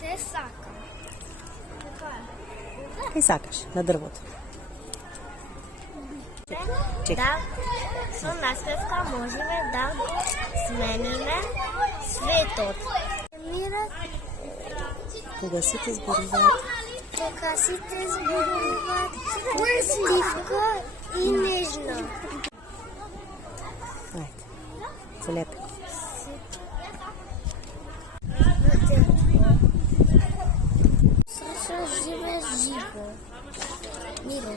Те сака. Kaj sakaš na drvotu? Čekaj. Da so naspevka možeme, da go zmenime svetot. Pogасити, зберігати. Покасите, збудувати, легко і ніжно. Ajde. Zalepi. Саша живе живо. Міро.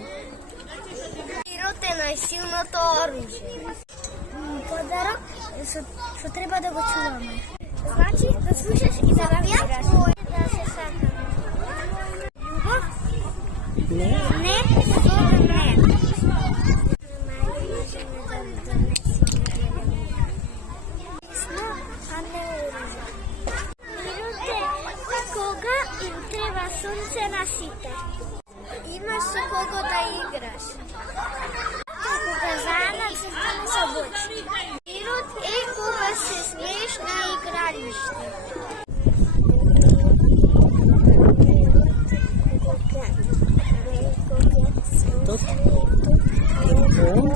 Міро те найсилното оружие. Подарок, що треба да го чуваме. Значи да слушаш и да разбираш. Да се сака. Любов? Не. Не, зло не. А не оружие. Мироте, кога им треба сонце на сите? Имаш со кого да играш. Кога заедно се стане со бочи. Мирот е кога се смееш на игралиште. Тут. Пинг-понг.